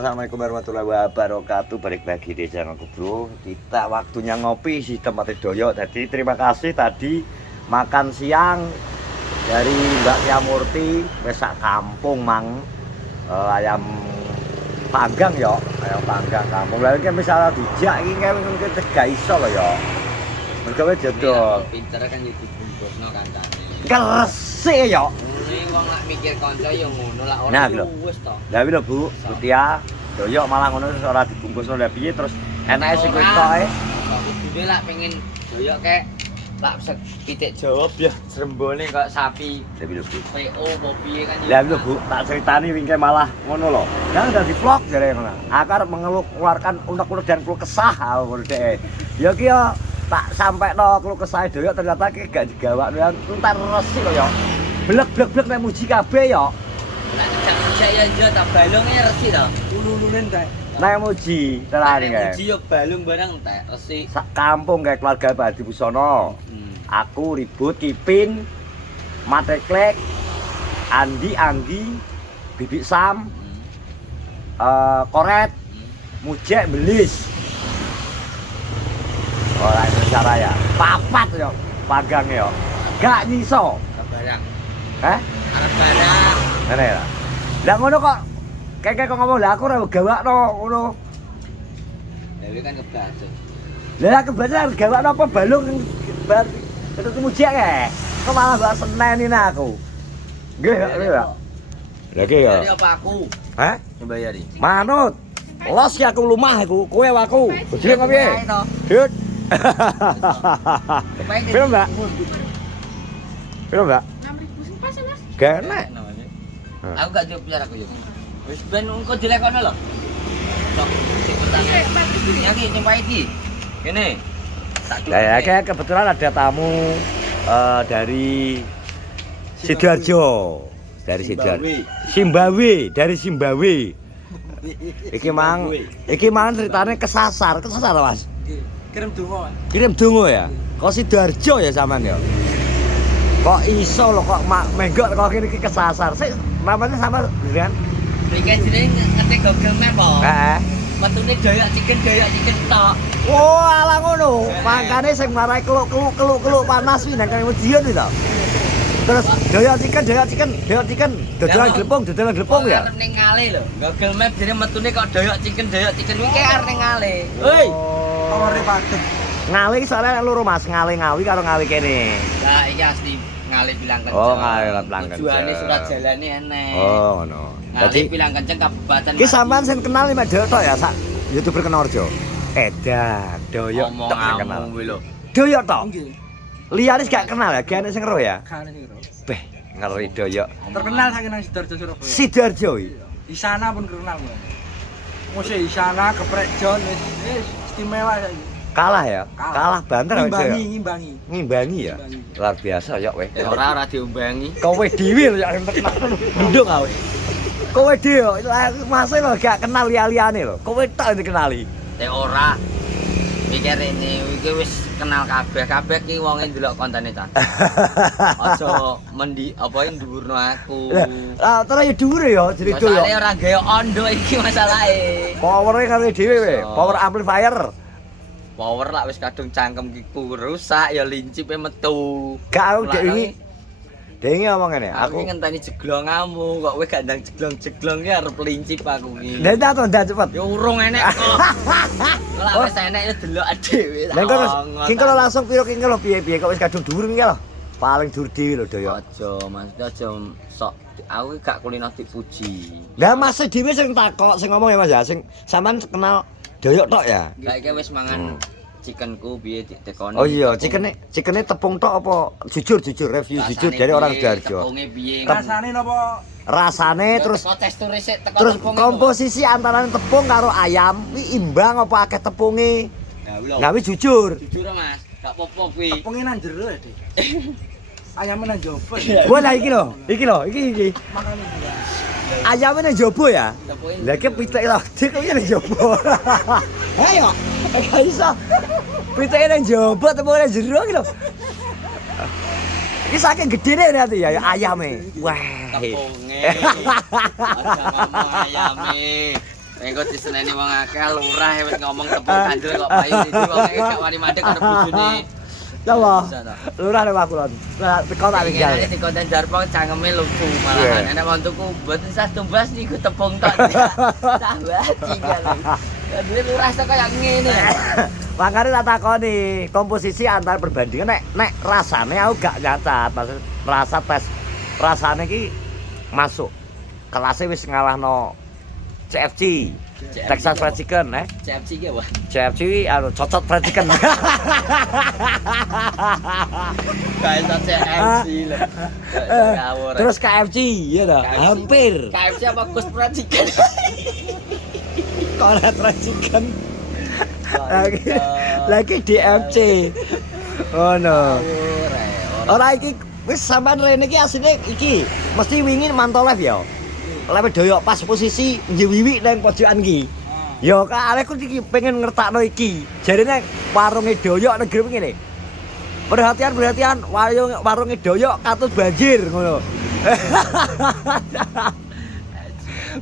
Assalamualaikum warahmatullahi wabarakatuh. Balik lagi di channelku bro. Kita waktunya ngopi di tempat doyok. Jadi terima kasih tadi makan siang dari Mbak Tia Murti wesak kampung mang ayam panggang yo, ayam panggang kampung. Lalu kan misalnya dijak ini kan mungkin gak iso loh yo. Mereka jodoh. Pinter kan jadi bungkusno kancane. Keresik yo. Ini wong lak mikir kanca ya ngono lak Nah, ora lho. wis to. Lah iki lho Bu, Tia doyok malah ngono ora dibungkusno lha piye terus enake sing ketoke. Kudune lak pengen doyok kek lak pitik jawab ya srembone kok sapi. Lah iki lho Bu. PO apa piye kan Lah lho Bu, tak critani wingke malah ngono lho. Lah udah di vlog jare ngono. Akar mengeluarkan unek-unek dan keluh kesah ngono dhek. Ya ki yo tak sampekno keluh kesah doyok ternyata ki gak digawakno entar resi lho yo. Blek-blek nek muji kabeh yo. Nek saya yo tak balunge resi to. Ululune entek. Nek muji terane kae. Muji yo balung barang entek resi. Sak kampung kayak keluarga Badi Busono. Aku ribut Kipin, Mateklek, Andi, Anggi, Bibik Sam, Koret, Mujek, Belis. Ora cara ya. Papat yo, panggang yo. Gak nyiso. Barang. Heh? Arep barang. Ngene ya. Lah ngono kok kayak kok ngomong lah aku ora gawakno ngono. Dewe kan kebacut. Lah kebaca gawakno apa balung bar ketemu Mujek kae. Kok malah mbak seneni aku. Nggih ya. Lah iki ya. Jadi apa aku? Hah? Mbayari. Manut. Los ya aku lumah aku, kowe aku. Bojone kok piye? Dut. Piro, Mbak? Piro, Mbak? 6.000 sing pas Mas. Gak enak. Aku gak jawab bicara aku yo. Wis ben engko dilekono lho. Sok sing utang. Ya ki nyempai iki. Kene. Lah ya kayak kebetulan ada tamu dari Sidoarjo. Dari Sidoarjo. Dari Zimbabwe. Iki mang ceritanya kesasar Mas. Kirim donga. Kirim donga ya. Kok Sidoarjo ya sampean ya? Kok iso lho kok menggok kok kene iki kesasar. Sik namanya sama dengan Iki jenenge ngerti Google Map po. heeh. Metune doyok chicken tok. Oh, ala ngono. Makane sing marai keluk panas wi nang Medion iki to. Terus doyok chicken. Dodolan glepung ya. Arep ning ngale lho. Google Map jenenge metune kok doyok chicken kuwi kae arep ning ngale. Hei. Ore padet. Ngale iki soalnya loro Mas, ngale ngawi karo ngawi kene. Lah iki asli ngale bilang kenceng. Oh, ngale bilang kenceng. Tujuane surat jalane enek. Oh, ngono. Ngale Dadi bilang kenceng kabupaten. ki sampean sing kenal Mas Doyok tok ya, sak YouTuber Kenorjo. Edan, Doyok tok sing kenal. kuwi lho. Doyok tok. Liyane gak kenal ya, gak sing ero ya. Kane sing ro. Beh, ngeri Doyok. Terkenal saking nang Sidoarjo Surabaya. Sidoarjo iki. Di sana pun terkenal, Mas. Musik di sana geprek John wis istimewa saiki. Kalah ya? Kalah banter ya. Ngimbangi. Ngimbangi ya. Luar biasa ya weh. Ora diumbangi. Kowe dhewe lho ya sing terkenal. Nduk kowe. Kowe dhewe masa lho gak kenal liya-liyane lho. Kowe tok dikenali. Ora. Mikir ini iki wis kenal kabeh ki wonge ndelok kontene ta. Aja mendi apa ndhuwurno aku. Lah terus ya dhuwur ya cerita ya. Masalahe ora gawe ondo iki masalahe. Power-e karo dhewe we. Power amplifier. Power lah wis kadung cangkem ki rusak ya lincipe metu. Gak aku dek ini. Dek ini ngomong ngene, Aku aku ngenteni jeglongamu kok kowe gak ndang jeglong-jeglong ki arep lincip aku ki. ndak tak ndak cepet. Ya urung enek kok. Lah wis enek ya delok dhewe. Lah kok ki kalau langsung piro ki lho piye-piye kok wis kadung dhuwur iki lho. Paling dhuwur dhewe lho Doyok. Aja maksudnya aja sok aku gak kulino dipuji. Lah Mas dhewe sing takok sing ngomong ya Mas ya sing sampean kenal Doyok tok ya. Kayak wis mangan chickenku piye ditekoni. Oh iya, cikene tepung tok apa jujur review jujur dari orang Sidoarjo. Tepunge piye? Rasane napa? Rasane terus teko teksture sik teko terus tepunge. komposisi antara tepung karo ayam kuwi imbang apa akeh tepunge. Nah kuwi jujur. Jujur Mas, gak apa-apa kuwi. Tepunge nang jero ya, Dik. Ayame nang jowo. Wah lah iki iki. Makane iki. Ayame nang jobo ya. Tepunge. Lah ki pitik lho, dik kok nang jobo. Ayo. Gak iso. Pitike nang jobo tepunge nang jero iki lho. Iki saking gedene nanti ya ayame. Wah. Tepunge. Aja ngomong ayame. Engko diseneni wong akeh lurah wis ngomong tepung kandel kok payu iki wong akeh gak wani mandek karo bojone. Coba. Lurah nek aku lon. Teko tak tinggal. Nek di konten Darpo cangeme lucu malahan. Enak wong tuku mboten sah tumbas niku tepung tok. Sahabat tinggal. Dhewe lurah kok kaya ngene. Makane tak takoni komposisi antar perbandingan nek rasane aku gak nyacat. Maksud rasa tes rasane iki masuk. Kelasnya wis ngalahno CFC. Texas Fried Chicken, CFC ki apa? CFC anu cocot fried chicken. Kayak CFC lho. Ngawur. Terus KFC, ya toh? Hampir. KFC apa Gus Fried Chicken? Koret fried chicken. Lagi DFC. Oh no. Ora iki wis sampean rene iki asline iki mesti wingi mantau live ya. Live doyok pas posisi njewiwi nang pojokan iki. Ya kaleku iki pengen ngertakno iki. Jarine warunge doyok nang grep ngene. Perhatian, warunge doyok katut banjir ngono.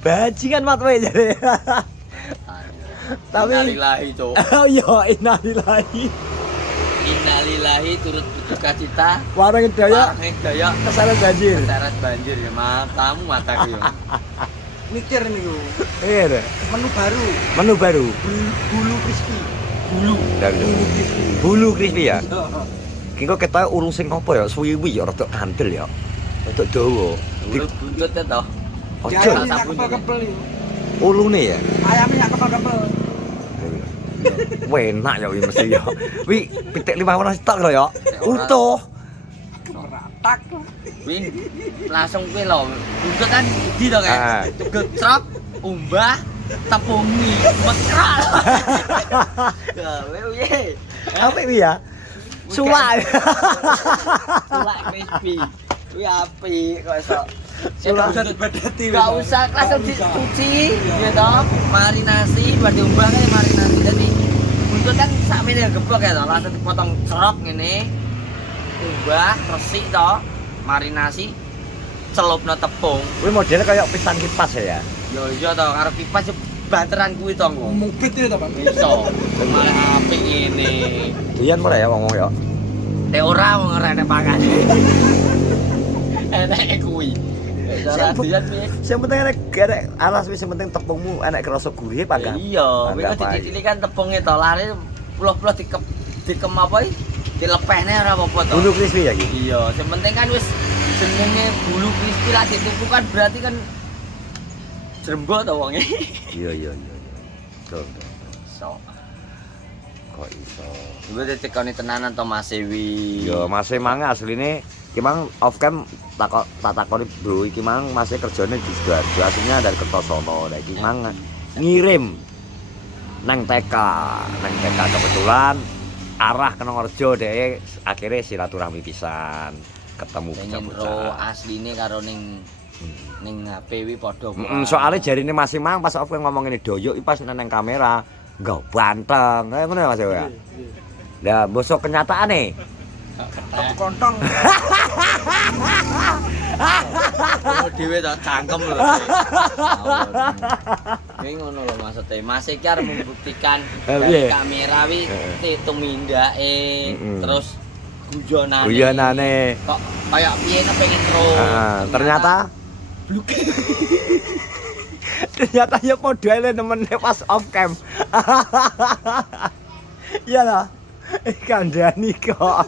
Bajingan mat wae jare. Tapi innalillahi cuk. Oh iya innalillahi. Innalillahi turut berduka cita. Warunge doyok keseret banjir. Keseret banjir ya mataku ya. Mikir niku. Iya. Menu baru. Bulu crispy. Bulu crispy ya. Kengko ketoke urung sing apa ya? Suwi-wi ya rada kandel ya. Rada dawa. Urut buntut ya toh. Ojo. Jangan sak kepel iki. Ulune ya. Ayame sak kepel. Enak ya wi mesti ya. Wi pitik 5 tok lho ya. Utuh. Keratak. Win langsung kuwi lho. Buntut kan di to kae. Gecrok, umbah, tepungi, mekrok. Gawe piye? Apik wi ya. Sulak. Sulak crispy. Kuwi apik kok iso. Sulak badati. Gak usah langsung dicuci gitu, marinasi, buat diubah kayak marinasi. Jadi buntut kan sakmene ya geblok ya toh, langsung dipotong cerok ngene. Ubah, resik toh, marinasi, celupno tepung. Kuwi modelnya kayak pisang kipas ya. Yo iya toh, karo kipas bateran kuwi toh kok. Mubit itu to, Pak. Iso. Malah apik ngene. Doyan ora ya ngomong ya. Nek ora wong ora enak pangan. Enak kuwi. Cara doyan piye? Sing penting enek alas wis sing penting tepungmu enek kerasa gurih panggang. Iya, kuwi kok dicicili kan tepunge to, lare pulo-pulo dikem apa iki? Dilepehne ora apa-apa to. Bulu crispy ya iki. Iya, sing penting kan wis jenenge bulu crispy lah dituku kan berarti kan jrembok to wonge. Iya. Betul. So, Kok iso. gue ditekoni tenanan to Mas Ewi. Yo masih mangga asline iki mang off cam tak takoni bro iki mang masih kerjane di Sidoarjo aslinya dari Kertosono. Lah iki mang ngirim nang TK kebetulan arah Kenongorjo dhek akhirnya silaturahmi pisan ketemu pengen ro asline karo ning HP wi padha. Soalnya jarine masih mang pas off cam ngomong ini doyok pas nang kamera enggak banteng kayak ngono ya Mas ya. Lah bosok kenyataane Aku kontong. Oh dhewe to cangkem lho. Kuwi ngono lho maksudnya. Mas iki arep membuktikan dari kamera wi tumindake terus guyonane. Kok kayak piye kepengin ro. Ternyata ternyata ya padha ae nemene pas off cam. Iya lah. Kandhani kok.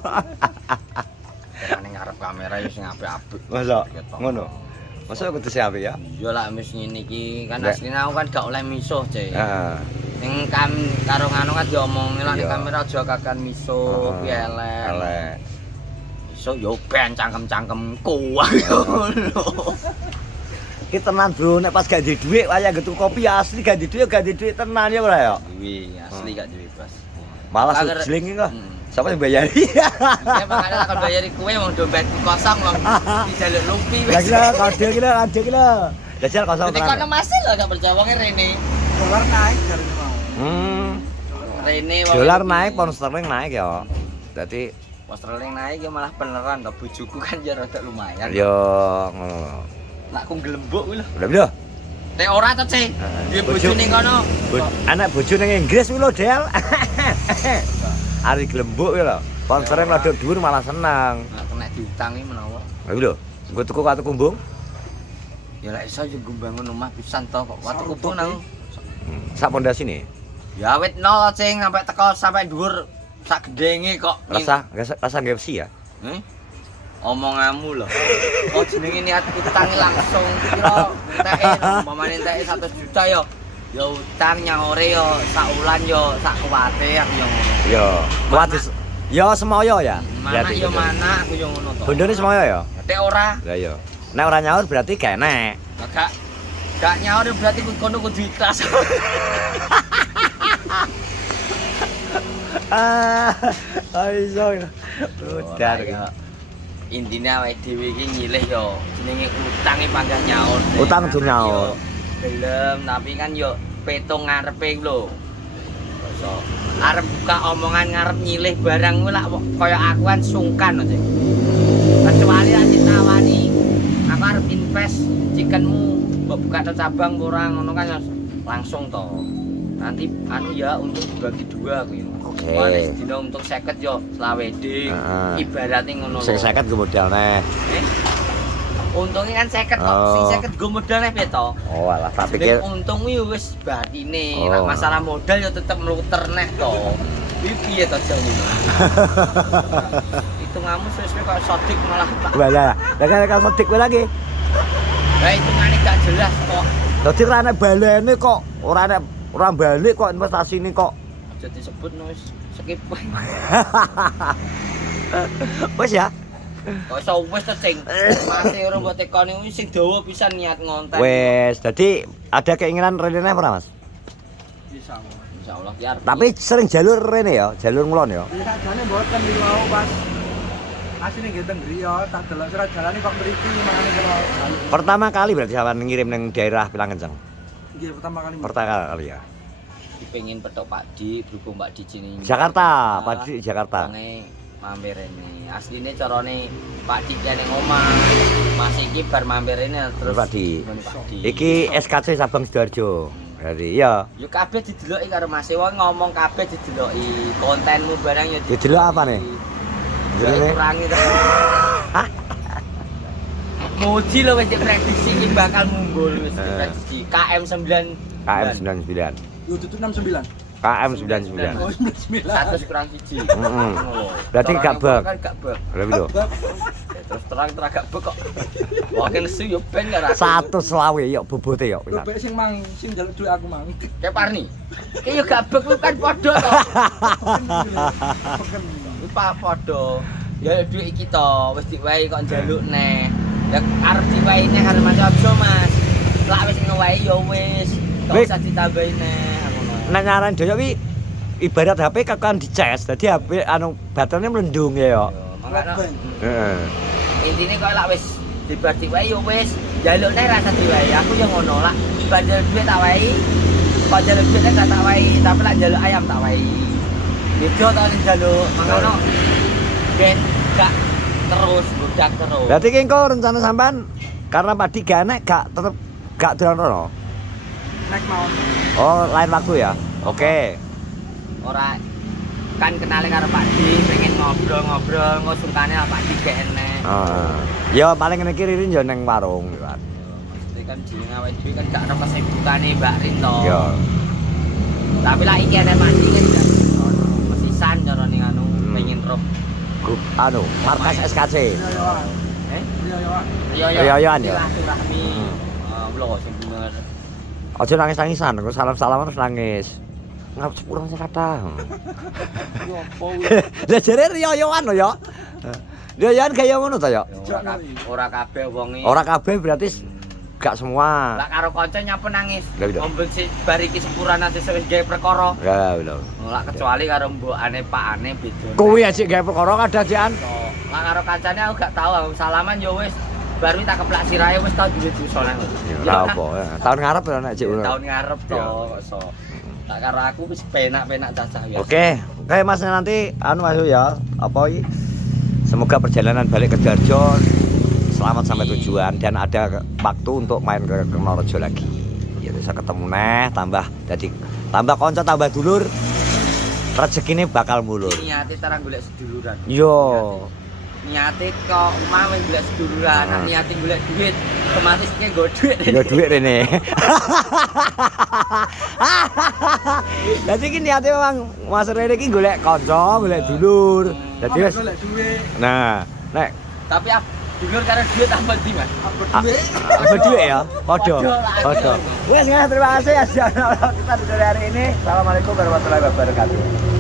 Ning ngarep kamera ya sing apik-apik. Masa ngono. Masa kudu sing apik ya? Iya lah wis ngene iki kan asline aku kan gak oleh misuh, Cek. Heeh. Ning karo ngono kan diomongi lah ning kamera aja kakan misuh, ki elek. Elek. Iso yo ben cangkem-cangkemku ngono. Ki tenan bro, nek pas gak duwe dhuwit wayah getu kopi asli gak duwe tenan ya ora ya? Kuwi asli gak duwe bos. Malah sejling kok. Siapa yang bayari? Ya makanya akan bayari kue wong dompetku kosong wong dijaluk lumpi wis. Lah kode kira. Jajal kosong Ketika kono masih lho gak percaya wonge Rene. Dolar naik jarine mau. Rene wong Dolar naik, pound sterling naik ya. Dadi pound sterling naik ya malah beneran to bojoku kan ya rada lumayan. yo ngono. Nak ku glembuk kuwi lho. Udah. Nek ora to, Cek. Dia bojo ning kono. Anak bojo ning Inggris kuwi lho, Del. Ari Glembuk kuwi lho. Konsere mladuk dhuwur malah seneng. Nah, kena diutangi menawa. Lha lho, engko tuku katu kumbung. Ya lek iso yo bangun omah pisan to kok watu kumpul nang. Sak pondasine. Ya wit nol Cing sampai teko sampai dhuwur sak gedenge kok. Rasa ngefsi ya. Omonganmu lho. Oh jenenge niat utang langsung kira enteke umpamane enteke 100 juta yo. Ya utang nyaure yo sak wulan yo sak kuwate aku yo ngono. Yo, kuat yo semoyo ya. Mana yo mana aku yo ngono to. Bondone semoyo ya. Nek ora. Lah yo. Nek ora nyaur berarti gak enek. Gak nyaur berarti kono kudu ikhlas. Iso. Udah ya. Intine awake dhewe iki nyilih yo jenenge utange pangkat nyaur. Utang dur nyaur. Gelem tapi kan yo petung ngarepe lho. So, arep buka omongan ngarep nyilih barang kuwi lak kaya aku kan sungkan lho, Cik. Kecuali nek ditawani aku arep invest chickenmu mbok buka cabang ora ngono kan langsung to. Nanti anu ya untuk dibagi dua aku yo. Oke. Wis dina untuk 50 yo selawe dik. Ibarate ngono lho. Sing 50 go modal neh. Untungnya kan 50 kok, sing 50 go modal neh piye to? Oh, alah tak pikir Untung kuwi wis batine. Oh. Nek masalah modal yo tetep mluter neh to. Iki piye to jane? Hitunganmu sesuai kok sodik malah tak. Walah, lah kan sedik kowe lagi. Lah hitungane gak jelas kok. Dadi ora ana balene kok, ora balik kok investasi ini kok. Aja disebut no wis skip. Wes ya. Kok iso wis to, Cing. Masih ora mbok tekoni kuwi sing dawa pisan niat ngonten. Wes, dadi ada keinginan rene ora, Mas? Insyaallah ya. Tapi sering jalur rene ya, jalur ngulon ya. Iya sakjane mboten iki wau pas asline nggih teng griya tak delok surat jalane kok mriki mangane karo jalur. Pertama kali berarti sampean ngirim ning daerah Pilangenceng. Nggih pertama kali. Pertama kali ya. Pengen petok Pak Di, berhubung Pak Di sini. Jakarta, Pak Di Jakarta. Sange mampir ini. Asline carane Pak Di kene ngomah. Mas iki bar mampir ini terus Pak Di. Pak Di. Iki SKC Sabang Sidoarjo. Jadi iya. Yo kabeh dideloki karo Mas wong ngomong kabeh dideloki. Kontenmu barang yo Didelok apa nih? Jenenge? Kurangi to. Hah? Muji lho wis diprediksi iki bakal munggul wis diprediksi KM9. KM99. Yo tutu 69. KM99. Oh 99. 100 kurang 1. Heeh. Berarti gak bak. Kan gak bak. Lha lho. Terus terang gak bak kok. Wong nesu yo ben karo aku. 120 yo bobote yo. Lho sing mang sing njaluk duit aku mang. Kayak Parni. Ki yo gak bak lu kan padha to. Ku padha. Ya duit iki to wis diwehi kok njaluk neh. Ya arep diwehi neh karo Mas Abso, Mas. Lak wis ngewehi yo wis. Kok usah ditambahi neh ngono. Nek nyaran doyo kuwi ibarat HP kakan dicas, dadi HP anu baterainya melendung ya yo. Makane Heeh. intine kok lak wis dibagi wae yo wis njaluk neh rasa diwehi. Aku yo ngono lak bandel duit tak wehi. Kok njaluk duit tak wehi, tapi lak njaluk ayam tak wehi. Beda to ning njaluk mangono. Ben gak terus budak terus. Berarti ki engko rencana sampean karena padi gak enek gak tetep gak dono. Nek mau. Oh, lain waktu ya. Oke. Ora kan kenale karo Pak Di, pengen ngobrol-ngobrol, ngosungkane Pak Di gak enek. Heeh. Ya paling ngene iki ririn yo ning warung gitu kan. Mesti kan jeneng awake dhewe kan gak ono kesibukane Mbak Rin to. Yo. Tapi lah iki ana Pak Di kan gak ono mesisan cara ning anu pengen rob. Grup anu, markas SKC. Iya Iya-iyan ya. Silaturahmi. Lho sing bener. Aja nangis-nangisan, kok salam-salaman terus nangis. Ngap sepuro sing kathah. Yo opo Lah jare riyo-yoan lho ya. Riyo-yoan kaya ngono to ya. ora kabeh wonge. Ora kabeh berarti gak semua. Lah karo kanca nyapu nangis. Lah, iya. Ombeng si bar iki sepuran nanti wis gawe perkara. Ya lho. Lah kecuali karo mbokane pakane beda. Kuwi ajik gawe perkara kadadian. Lah karo kancane aku gak tau aku salaman yo wis baru tak keplak sirahe wis tau duwe disono. Ya apa. Tahun ngarep ya nek cik ngono. Tahun ngarep to kok iso. Tak karo aku wis penak-penak cacah ya. Oke, Mas nanti anu Mas ya, apa iki? Semoga perjalanan balik ke Sidoarjo selamat sampai tujuan dan ada waktu untuk main ke Kenorejo lagi. ya bisa ketemu neh, tambah kanca, tambah dulur. Rezekine bakal mulur. Niate tarang golek seduluran. Yo. Niate kok omah wis golek seduluran, nek niate golek duit, otomatis ki nggo duit. Yo duit rene. Dadi iki niate memang Mas Rene iki golek kanca, golek dulur. Dadi wis golek duit. nah, nek Tapi dulur karo duit tambah ndi, Mas? apa duit ya? Padha. Wes terima kasih ya kita dari hari ini. Assalamualaikum warahmatullahi wabarakatuh.